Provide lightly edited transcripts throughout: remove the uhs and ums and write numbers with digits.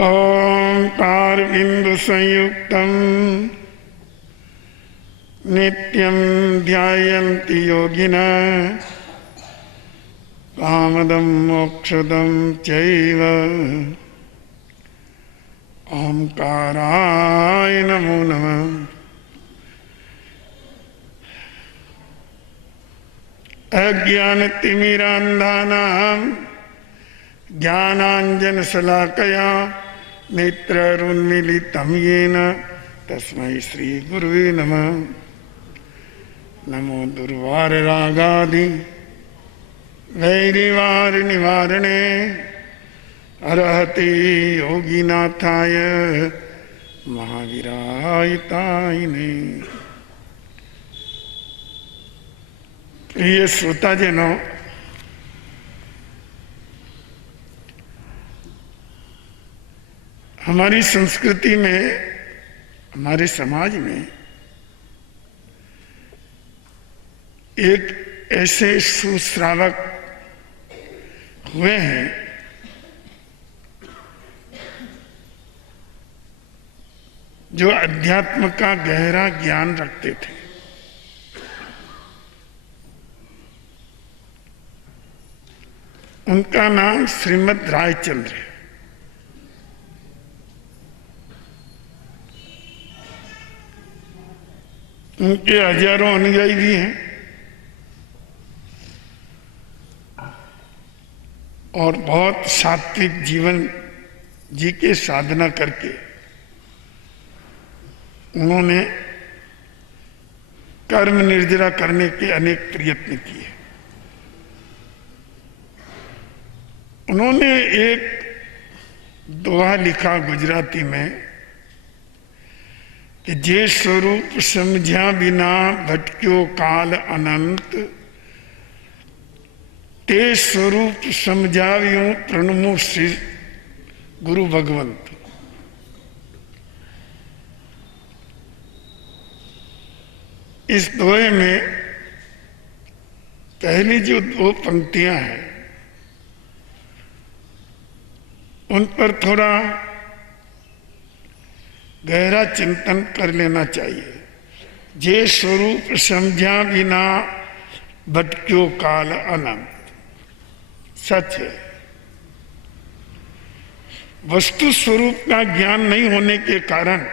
ओंकारबिंदु संयुक्तं नित्यं ध्यायन्ति योगिनः कामदं मोक्षदं चैव। ओंकाराय नमो नमः। अज्ञानतिमिरान्धानां ज्ञानाञ्जनशलाकया नेत्रैरुन्मीलितं येन तस्मै श्रीगुरुवे नमः। नमो दुर्वाररागादि वैरिवारनिवारणे अर्हते योगिनाथाय महावीराय ताइने। प्रिय श्रोताजनों, हमारी संस्कृति में, हमारे समाज में एक ऐसे सुश्रावक हुए हैं जो अध्यात्म का गहरा ज्ञान रखते थे। उनका नाम श्रीमद् रायचंद्र है। उनके हजारों अनुयायी भी हैं और बहुत सात्विक जीवन जी के साधना करके उन्होंने कर्म निर्जरा करने के अनेक प्रयत्न किए। उन्होंने एक दोहा लिखा गुजराती में कि जे स्वरूप समझा बिना भटक्यो काल अनंत, ते स्वरूप समझाव्यूं प्रणमो श्री गुरु भगवंत। इस दोहे में पहली जो दो पंक्तियां हैं उन पर थोड़ा गहरा चिंतन कर लेना चाहिए। जे स्वरूप समझा बिना भटक्यो काल अनंत, सच है। वस्तु स्वरूप का ज्ञान नहीं होने के कारण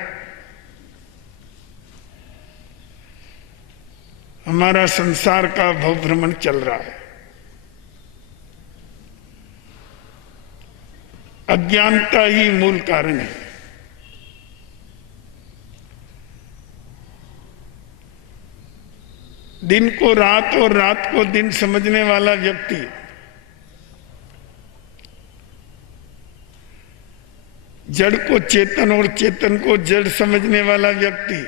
हमारा संसार का भवभ्रमण चल रहा है। अज्ञानता ही मूल कारण है। दिन को रात और रात को दिन समझने वाला व्यक्ति जड़ को चेतन और चेतन को जड़ समझने वाला व्यक्ति,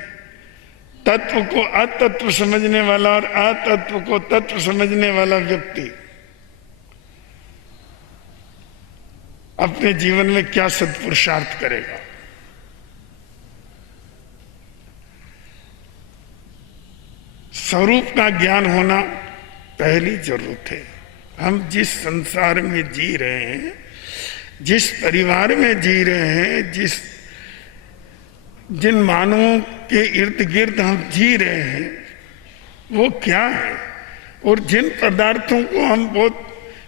तत्व को अतत्व समझने वाला और अतत्व को तत्व समझने वाला व्यक्ति अपने जीवन में क्या सत्पुरुषार्थ करेगा। स्वरूप का ज्ञान होना पहली जरूरत है। हम जिस संसार में जी रहे हैं, जिस परिवार में जी रहे हैं, जिन मानवों के इर्द गिर्द हम जी रहे हैं वो क्या है, और जिन पदार्थों को हम बहुत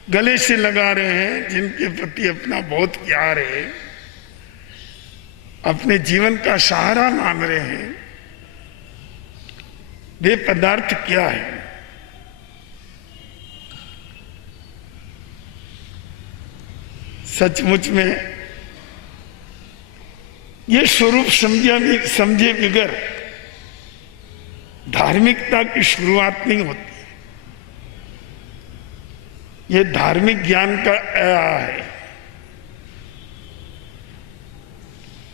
गले से लगा रहे हैं, जिनके प्रति अपना बहुत प्यार है, अपने जीवन का सहारा मान रहे हैं, वे पदार्थ क्या है। सचमुच में ये स्वरूप समझे बगैर धार्मिकता की शुरुआत नहीं होती। ये धार्मिक ज्ञान का है।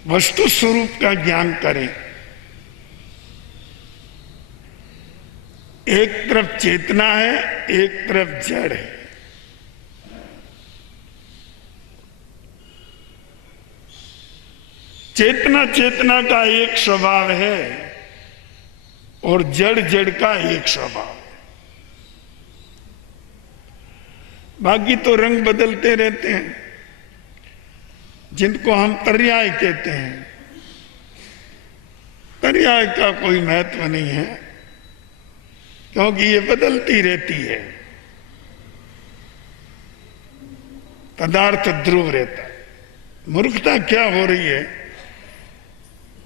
वस्तु स्वरूप का ज्ञान करें। एक तरफ चेतना है, एक तरफ जड़ है। चेतना चेतना का एक स्वभाव है और जड़ जड़ का एक स्वभाव है। बाकी तो रंग बदलते रहते हैं। जिनको हम पर्याय कहते हैं, पर्याय का कोई महत्व नहीं है, क्योंकि ये बदलती रहती है। पदार्थ ध्रुव रहता है। मूर्खता क्या हो रही है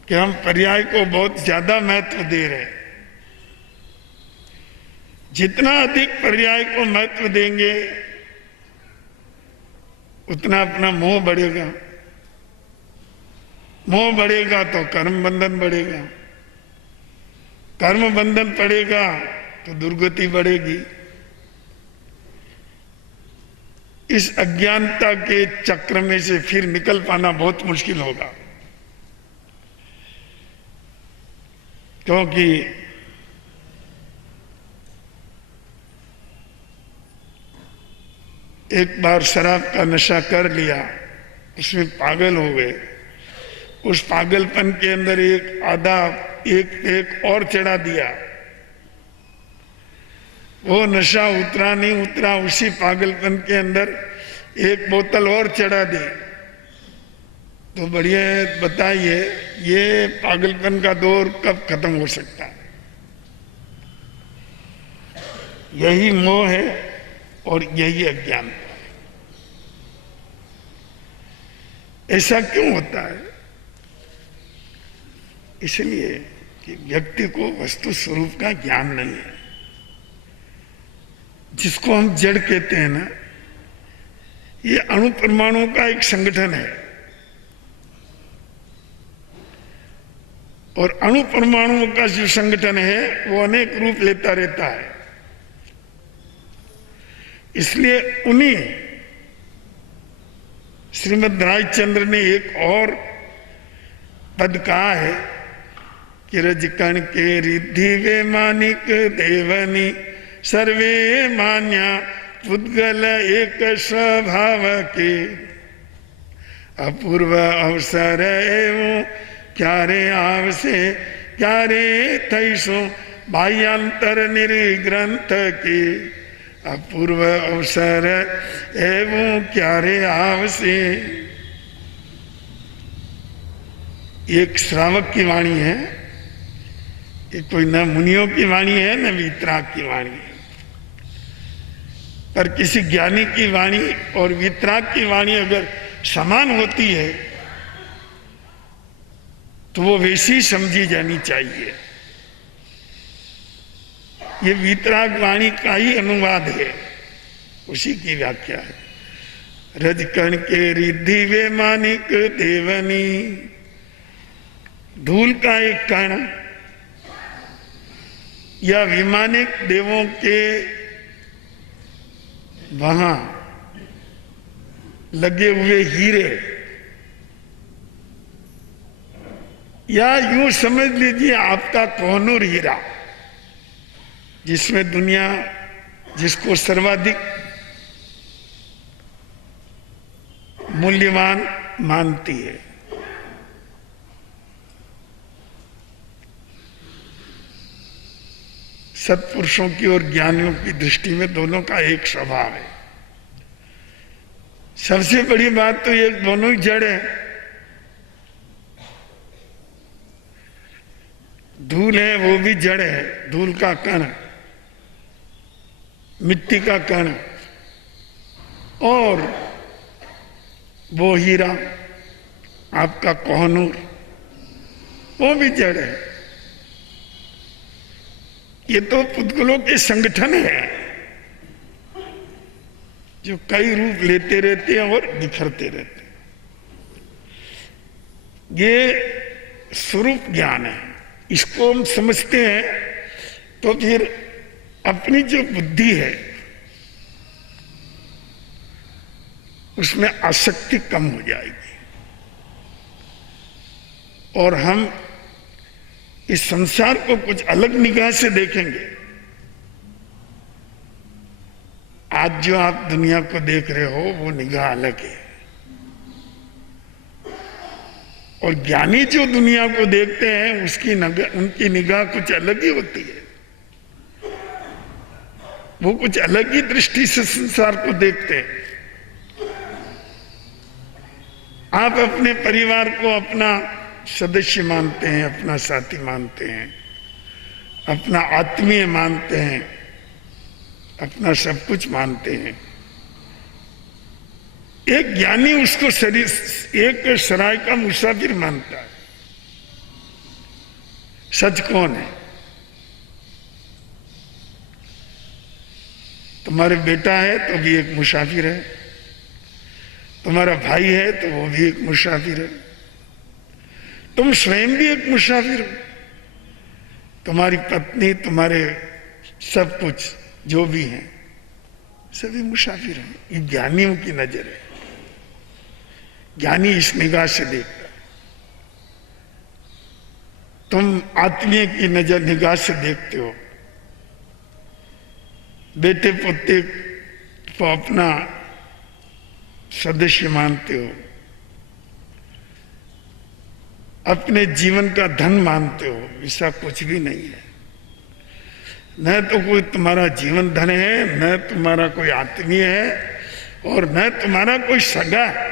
कि हम पर्याय को बहुत ज्यादा महत्व दे रहे हैं। जितना अधिक पर्याय को महत्व देंगे उतना अपना मोह बढ़ेगा। मोह बढ़ेगा तो कर्म बंधन बढ़ेगा, कर्म बंधन पड़ेगा तो दुर्गति बढ़ेगी। इस अज्ञानता के चक्र में से फिर निकल पाना बहुत मुश्किल होगा, क्योंकि एक बार शराब का नशा कर लिया, उसमें पागल हो गए। उस पागलपन के अंदर एक और चढ़ा दिया। वो नशा उतरा नहीं उतरा, उसी पागलपन के अंदर एक बोतल और चढ़ा दी। तो बढ़िया बताइए, ये पागलपन का दौर कब खत्म हो सकता है? यही मोह है और यही अज्ञान है। ऐसा क्यों होता है? इसलिए कि व्यक्ति को वस्तु स्वरूप का ज्ञान नहीं है। जिसको हम जड़ कहते हैं ना, ये अणु परमाणुओं का एक संगठन है, और अणु परमाणुओं का जो संगठन है वो अनेक रूप लेता रहता है। इसलिए उन्हीं श्रीमद् राजचंद्र ने एक और पद कहा है कि रजकण के रिद्धि वे मानिक देवनी सर्वे मान्या पुद्गल एक स्वभाव के अपूर्व अवसर एवं क्यारे आवसे क्यारे थैसो बाह्यांतर निर्ग्रंथ के अपूर्व अवसर एवं क्यारे आवसे। एक श्रावक की वाणी है, ये कोई न मुनियों की वाणी है न वीतराग की वाणी है। पर किसी ज्ञानी की वाणी और वीतराग की वाणी अगर समान होती है तो वो वैसी समझी जानी चाहिए। ये वीतराग वाणी का ही अनुवाद है, उसी की व्याख्या है। रजकण के रिद्धि वे मानिक देवनी, धूल का एक कण या विमानिक देवों के वहां लगे हुए हीरे, या यूं समझ लीजिए आपका कोहनूर हीरा, जिसमें दुनिया जिसको सर्वाधिक मूल्यवान मानती है। सत्पुरुषों की और ज्ञानियों की दृष्टि में दोनों का एक स्वभाव है। सबसे बड़ी बात तो ये दोनों ही जड़ है। धूल है वो भी जड़ है, धूल का कण, मिट्टी का कण, और वो हीरा आपका कोहनूर वो भी जड़ है। ये तो पुद्गलों के संगठन है जो कई रूप लेते रहते हैं और बिखरते रहते हैं। ये स्वरूप ज्ञान है। इसको हम समझते हैं तो फिर अपनी जो बुद्धि है उसमें आसक्ति कम हो जाएगी और हम इस संसार को कुछ अलग निगाह से देखेंगे। आज जो आप दुनिया को देख रहे हो वो निगाह अलग है, और ज्ञानी जो दुनिया को देखते हैं उनकी निगाह कुछ अलग ही होती है। वो कुछ अलग ही दृष्टि से संसार को देखते हैं। आप अपने परिवार को अपना सदस्य मानते हैं, अपना साथी मानते हैं, अपना आत्मीय मानते हैं, अपना सब कुछ मानते हैं। एक ज्ञानी उसको एक सराय का मुसाफिर मानता है। सच कौन है? तुम्हारे बेटा है तो भी एक मुसाफिर है, तुम्हारा भाई है तो वो भी एक मुसाफिर है, तुम स्वयं भी एक मुसाफिर हो, तुम्हारी पत्नी, तुम्हारे सब कुछ जो भी हैं सभी मुसाफिर हैं। ये ज्ञानियों की नजर है। ज्ञानी इस निगाह से देखता है। तुम आत्मीय की निगाह से देखते हो, बेटे पोते को अपना सदस्य मानते हो, अपने जीवन का धन मानते हो। ऐसा कुछ भी नहीं है। न तो कोई तुम्हारा जीवन धन है, न तुम्हारा कोई आत्मीय है, और न तुम्हारा कोई सगा है।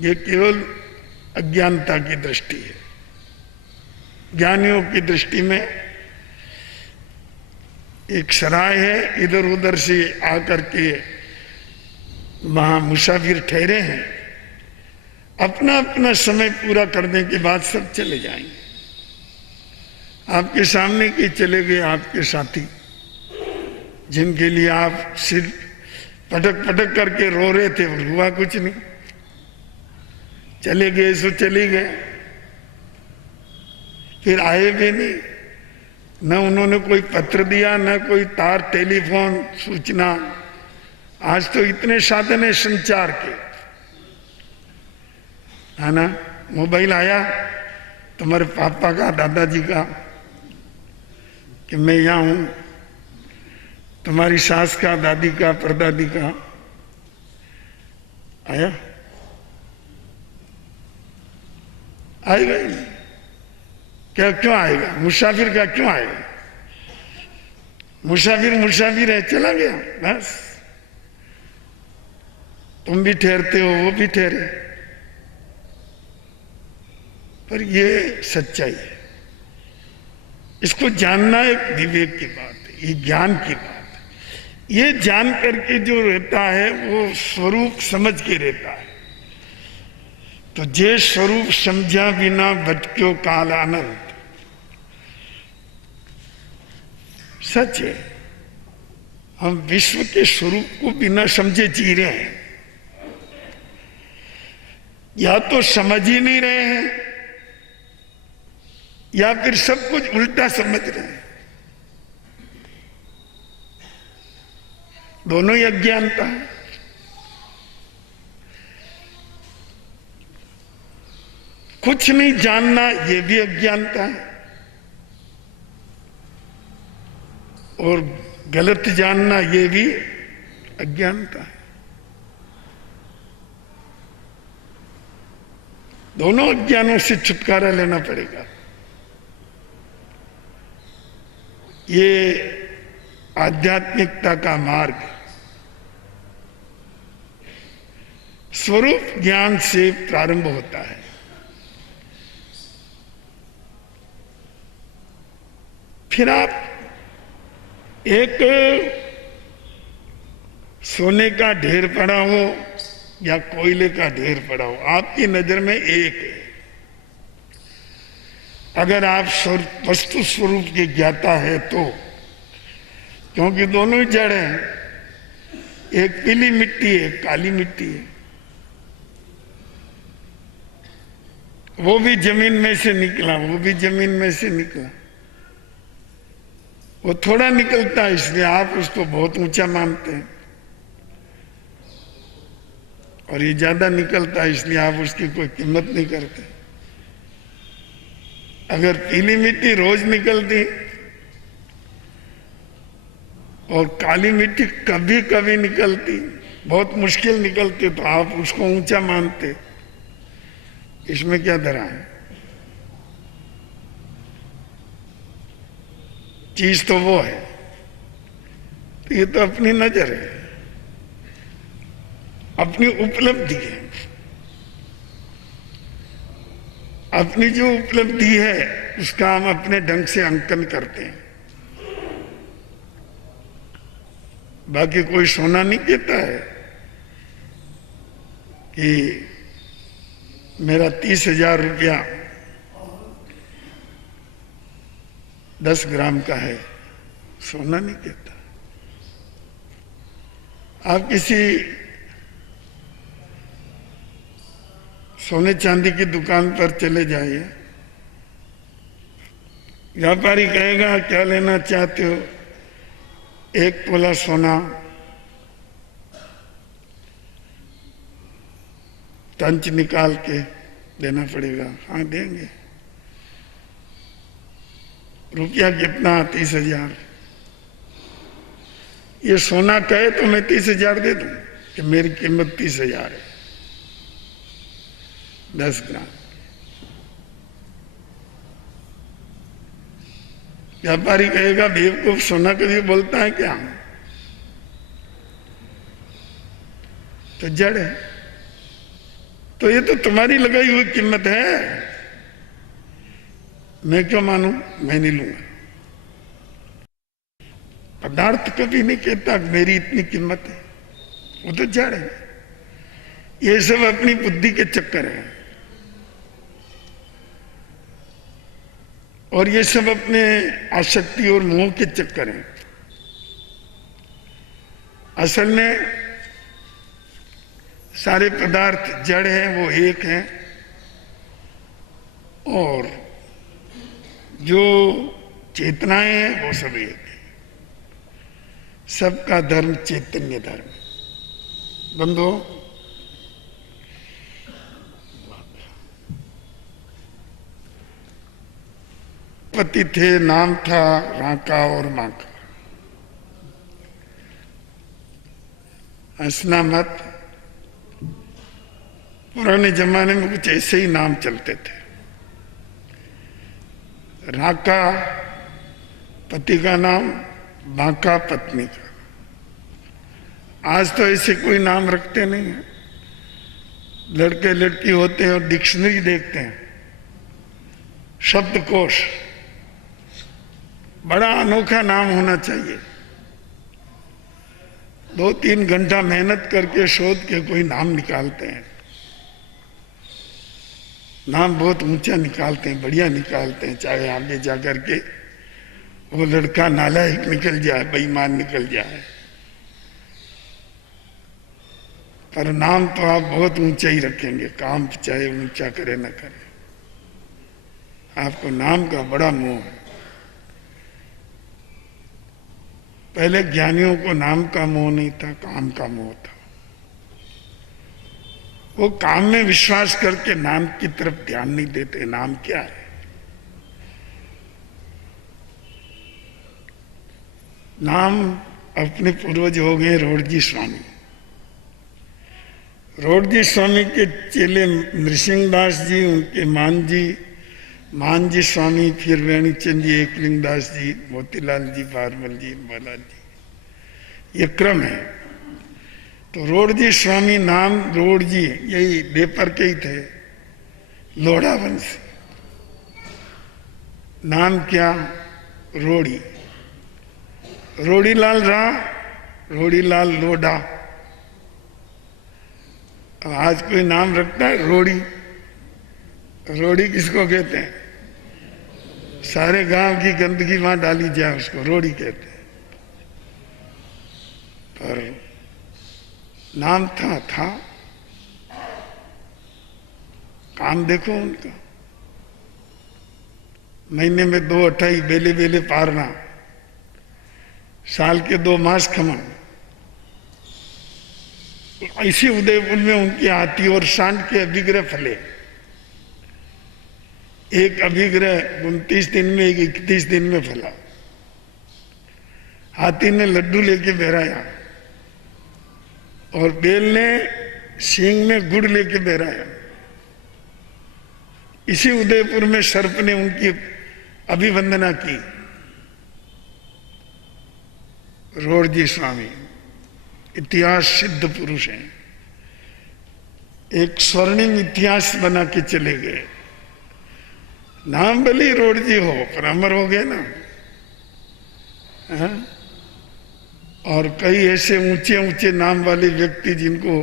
ये केवल अज्ञानता की दृष्टि है। ज्ञानियों की दृष्टि में एक सराय है, इधर उधर से आकर के वहां मुसाफिर ठहरे हैं, अपना अपना समय पूरा करने के बाद सब चले जाएंगे। आपके सामने के चले गए आपके साथी, जिनके लिए आप सिर पटक पटक करके रो रहे थे, हुआ कुछ नहीं, चले गए सो चले गए, फिर आए भी नहीं। न उन्होंने कोई पत्र दिया, न कोई तार टेलीफोन सूचना। आज तो इतने साधन है संचार के, है ना। मोबाइल आया तुम्हारे पापा का, दादाजी का, कि मैं यहाँ हूं, तुम्हारी सास का, दादी का, परदादी का आया, आएगा ही नहीं। क्या क्यों आएगा? मुसाफिर का क्यों आएगा? मुसाफिर मुसाफिर है, चला गया बस। तुम भी ठहरते हो, वो भी ठहरे, पर ये सच्चाई है। इसको जानना एक विवेक की बात है, ये ज्ञान की बात है। ये जान करके जो रहता है वो स्वरूप समझ के रहता है। तो जे स्वरूप समझा बिना भटक्यो काल आनंद, सच है। हम विश्व के स्वरूप को बिना समझे जी रहे हैं, या तो समझ ही नहीं रहे हैं, या फिर सब कुछ उल्टा समझ रहे हैं। दोनों ही अज्ञानता है। कुछ नहीं जानना ये भी अज्ञानता है, और गलत जानना ये भी अज्ञानता है। दोनों अज्ञानों से छुटकारा लेना पड़ेगा। ये आध्यात्मिकता का मार्ग स्वरूप ज्ञान से प्रारंभ होता है। फिर आप एक सोने का ढेर पड़ा हो या कोयले का ढेर पड़ा हो, आपकी नजर में एक है। अगर आप वस्तु स्वरूप के ज्ञाता है तो, क्योंकि दोनों ही जड़ हैं, एक पीली मिट्टी है, एक काली मिट्टी है। वो भी जमीन में से निकला, वो भी जमीन में से निकला। वो थोड़ा निकलता है इसलिए आप उसको बहुत ऊंचा मानते हैं, और ये ज्यादा निकलता है इसलिए आप उसकी कोई कीमत नहीं करते। अगर पीली मिट्टी रोज निकलती और काली मिट्टी कभी कभी निकलती, बहुत मुश्किल निकलती, तो आप उसको ऊंचा मानते। इसमें क्या धरा है? चीज तो वो है, तो ये तो अपनी नजर है। अपनी उपलब्धि है। अपनी जो उपलब्धि है उसका हम अपने ढंग से अंकन करते हैं। बाकी कोई सोना नहीं कहता है कि मेरा 30,000 रुपया 10 ग्राम का है, सोना नहीं कहता। आप किसी सोने चांदी की दुकान पर चले जाइए, व्यापारी कहेगा क्या लेना चाहते हो? 1 तोला सोना, टंच निकाल के देना पड़ेगा। हाँ देंगे। रुपया कितना? 30,000। ये सोना कहे तो मैं 30,000 दे दूं कि मेरी कीमत 30,000 है 10 ग्राम। व्यापारी कहेगा बेवकूफ, सोना कभी बोलता है क्या? तो जड़ है। तो ये तो तुम्हारी लगाई हुई कीमत है, मैं क्यों मानूं? मैं नहीं लूंगा। पदार्थ कभी नहीं कहता मेरी इतनी कीमत है, वो तो जड़ है। ये सब अपनी बुद्धि के चक्कर है, और ये सब अपने आसक्ति और मोह के चक्कर हैं। असल में सारे पदार्थ जड़ हैं, वो एक हैं, और जो चेतनाएं हैं वो सब एक है। सबका धर्म चैतन्य धर्म है। बंधो, पति थे, नाम था राका और माका। हंसना मत। पुराने जमाने में कुछ ऐसे ही नाम चलते थे। राका पति का नाम, माका पत्नी का। आज तो ऐसे कोई नाम रखते नहीं है। लड़के लड़की होते हैं और डिक्शनरी देखते हैं, शब्दकोश। बड़ा अनोखा नाम होना चाहिए। 2-3 घंटा मेहनत करके शोध के कोई नाम निकालते हैं। नाम बहुत ऊंचा निकालते हैं, बढ़िया निकालते हैं, चाहे आगे जाकर के वो लड़का नालायक निकल जाए, बेईमान निकल जाए, पर नाम तो आप बहुत ऊंचा ही रखेंगे। काम चाहे ऊंचा करे न करे, आपको नाम का बड़ा मोह है। पहले ज्ञानियों को नाम का मोह नहीं था, काम का मोह था। वो काम में विश्वास करके नाम की तरफ ध्यान नहीं देते। नाम क्या है? नाम अपने पूर्वज हो गए रोडजी स्वामी। रोडजी स्वामी के चेले नृसिंहदास जी, उनके मानजी स्वामी, फिर वेणुचंद जी, एकलिंग दास जी, मोतीलाल जी, बारमल जी, बालाल जी, ये क्रम है। तो रोडजी स्वामी नाम, रोडजी यही देपर के ही थे, लोढ़ा वंशी। नाम क्या? रोड़ी। रोड़ीलाल राम, रोड़ीलाल लोढ़ा। आज कोई नाम रखता है रोड़ी? रोड़ी किसको कहते हैं? सारे गांव की गंदगी वहां डाली जाए उसको रोड़ी कहते हैं। पर नाम था। काम देखो उनका। महीने में 2 अठाई बेले बेले पारना, साल के 2 मास खमन। इसी उदयपुर में उनकी हाथी और सांड के अभिग्रह फले। एक अभिग्रह 29 दिन में, एक 31 दिन में फला। हाथी ने लड्डू लेके बहराया और बेल ने सींग में गुड़ लेके बहराया। इसी उदयपुर में सर्प ने उनकी अभिवंदना की। रोडजी स्वामी इतिहास सिद्ध पुरुष हैं। एक स्वर्णिम इतिहास बना के चले गए। नाम भले रोड जी हो पर अमर हो गए ना। हाँ? और कई ऐसे ऊंचे ऊंचे नाम वाले व्यक्ति जिनको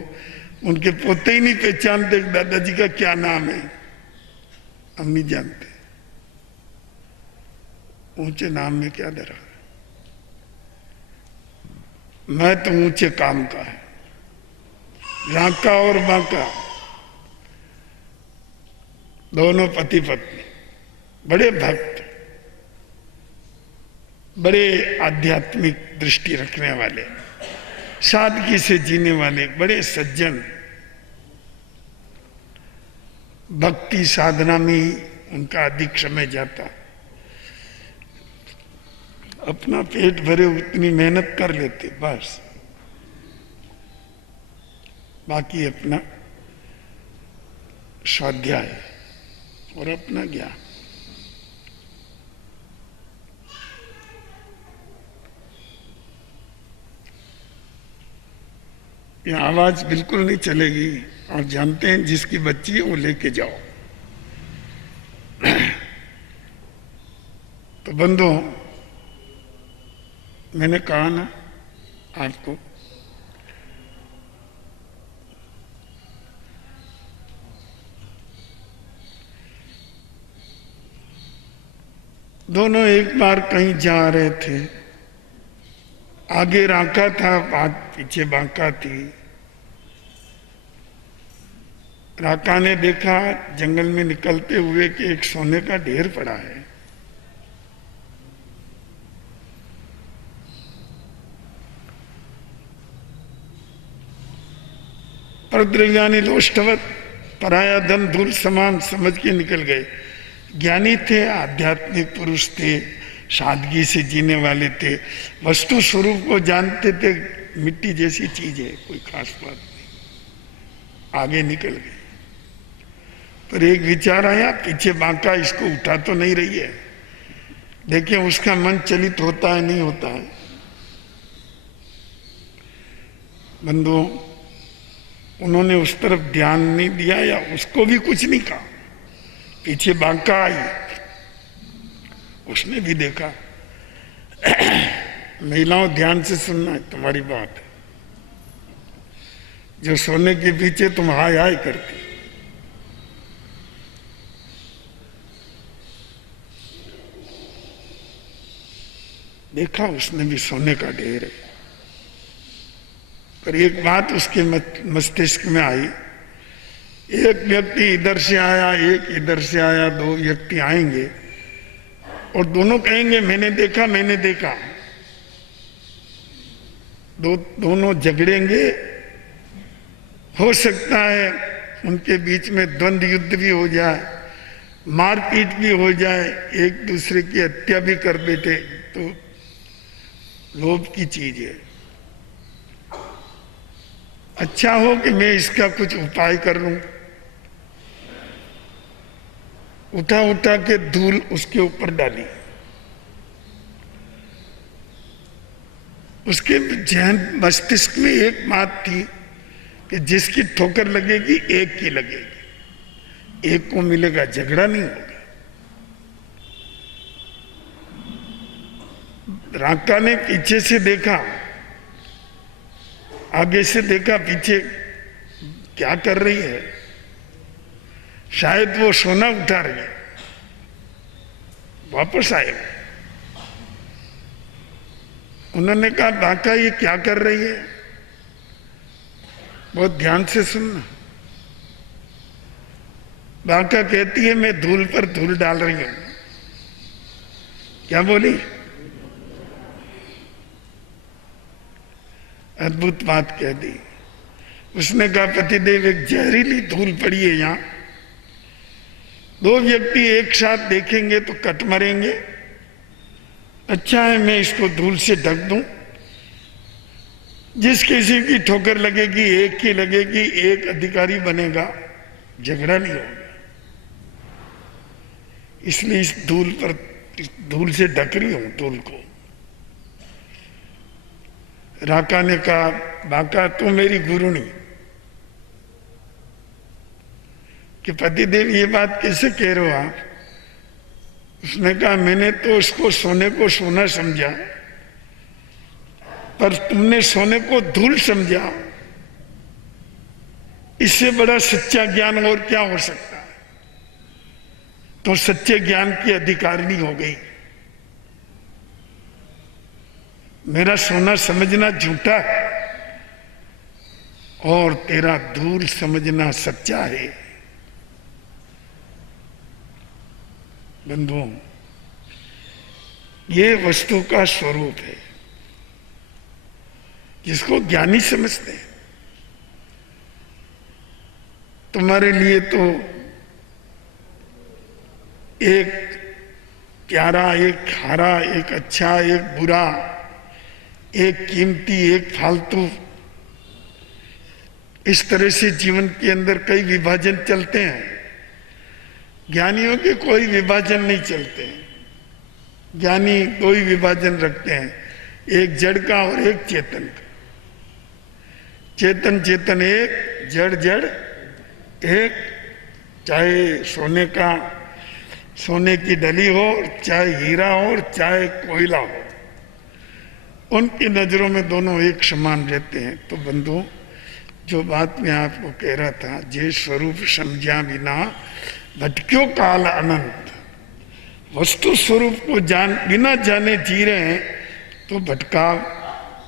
उनके पोते ही नहीं पहचानते दादाजी का क्या नाम है, हम नहीं जानते। ऊंचे नाम में क्या डरा, मैं तो ऊंचे काम का है। राका और बांका दोनों पति पत्नी, बड़े भक्त, बड़े आध्यात्मिक दृष्टि रखने वाले, सादगी से जीने वाले, बड़े सज्जन, भक्ति साधना में ही उनका अधिक समय जाता। अपना पेट भरे उतनी मेहनत कर लेते बस, बाकी अपना स्वाध्याय और अपना ज्ञान। ये आवाज बिल्कुल नहीं चलेगी, और जानते हैं जिसकी बच्ची है वो लेके जाओ। तो बंधुओं, मैंने कहा ना आपको, दोनों एक बार कहीं जा रहे थे, आगे राका था, पीछे बांका थी। राका ने देखा जंगल में निकलते हुए कि एक सोने का ढेर पड़ा है। परद्रव्यानि लोष्टवत, पराया धन धूल समान समझ के निकल गए। ज्ञानी थे, आध्यात्मिक पुरुष थे, सादगी से जीने वाले थे, वस्तु स्वरूप को जानते थे, मिट्टी जैसी चीज है, कोई खास बात नहीं। आगे निकल गए, पर एक विचार आया, पीछे बांका इसको उठा तो नहीं रही है, देखिए उसका मन चलित होता है नहीं होता है। बंधुओं, उन्होंने उस तरफ ध्यान नहीं दिया या उसको भी कुछ नहीं कहा। पीछे बांका आई, उसने भी देखा। महिलाओं ध्यान से सुनना है, तुम्हारी बात है। जो सोने के पीछे तुम हाय हाय करती, देखा उसने भी सोने का ढेर है, पर एक बात उसके मस्तिष्क में आई, एक व्यक्ति इधर से आया, एक इधर से आया, दो व्यक्ति आएंगे और दोनों कहेंगे मैंने देखा मैंने देखा। दोनों झगड़ेंगे, हो सकता है उनके बीच में द्वंद्व युद्ध भी हो जाए, मारपीट भी हो जाए, एक दूसरे की हत्या भी कर बैठे। तो लोभ की चीज है। अच्छा हो कि मैं इसका कुछ उपाय कर लूं। उठा उठा के धूल उसके ऊपर डाली, उसके जहन मस्तिष्क में एक बात थी कि जिसकी ठोकर लगेगी एक की लगेगी, एक को मिलेगा, झगड़ा नहीं होगा। राका ने पीछे से देखा, आगे से देखा, पीछे क्या कर रही है, शायद वो सोना उठा रही है। वापस आए, उन्होंने कहा बाका ये क्या कर रही है, बहुत ध्यान से सुनना। बाका कहती है मैं धूल पर धूल डाल रही हूं। क्या बोली? अद्भुत बात कह दी। उसने कहा पतिदेव एक जहरीली धूल पड़ी है यहां, दो व्यक्ति एक साथ देखेंगे तो कट मरेंगे। अच्छा है मैं इसको धूल से ढक दूं, जिस किसी की ठोकर लगेगी एक की लगेगी, एक अधिकारी बनेगा, झगड़ा नहीं होगा। इसलिए इस धूल से ढक रही हूं धूल को। राका ने कहा बाका तू मेरी गुरुनी, कि पतिदेव ये बात कैसे कह रहे हो आप? उसने कहा मैंने तो उसको सोने को सोना समझा, पर तुमने सोने को धूल समझा। इससे बड़ा सच्चा ज्ञान और क्या हो सकता है? तो सच्चे ज्ञान की अधिकारिणी हो गई। मेरा सोना समझना झूठा है और तेरा धूल समझना सच्चा है। बंधुओं, ये वस्तु का स्वरूप है जिसको ज्ञानी समझते हैं। तुम्हारे लिए तो एक प्यारा, एक खारा, एक अच्छा, एक बुरा, एक कीमती, एक फालतू, इस तरह से जीवन के अंदर कई विभाजन चलते हैं। ज्ञानियों के कोई विभाजन नहीं चलते। ज्ञानी दो ही विभाजन रखते हैं, एक जड़ का और एक चेतन का। चेतन चेतन एक, जड़ जड़ एक। चाहे सोने का, सोने की डली हो, चाहे हीरा हो, चाहे कोयला हो, उनकी नजरों में दोनों एक समान रहते हैं। तो बंधु, जो बात मैं आपको कह रहा था, जे स्वरूप समझा बिना भटक्यो काल अनंत। वस्तु स्वरूप को बिना जाने जी रहे हैं तो भटकाव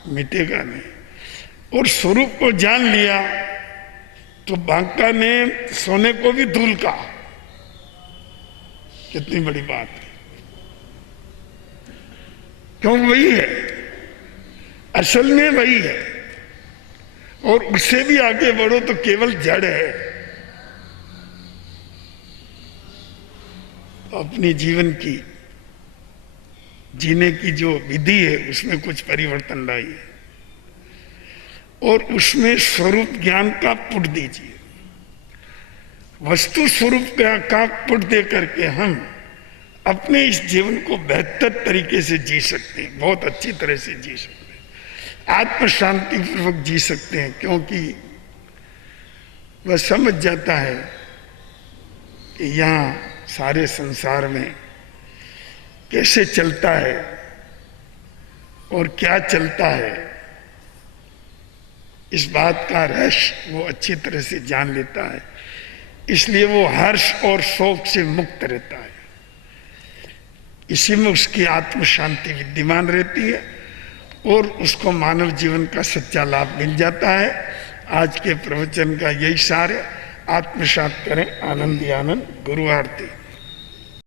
मिटेगा नहीं। और स्वरूप को जान लिया तो बांका ने सोने को भी धूल कहा। कितनी बड़ी बात है। क्यों? वही है, असल में वही है। और उससे भी आगे बढ़ो तो केवल जड़ है। अपनी जीवन की जीने की जो विधि है उसमें कुछ परिवर्तन लाइए और उसमें स्वरूप ज्ञान का पुट दीजिए। वस्तु स्वरूप का पुट दे करके हम अपने इस जीवन को बेहतर तरीके से जी सकते हैं, बहुत अच्छी तरह से जी सकते हैं, आत्म शांति पूर्वक जी सकते हैं। क्योंकि वह समझ जाता है कि यहाँ सारे संसार में कैसे चलता है और क्या चलता है, इस बात का रहस्य वो अच्छी तरह से जान लेता है। इसलिए वो हर्ष और शोक से मुक्त रहता है। इसी में उसकी आत्म शांति विद्यमान रहती है और उसको मानव जीवन का सच्चा लाभ मिल जाता है। आज के प्रवचन का यही सार है। आत्मसात करें। आनंद ही आनंद। गुरु आरती।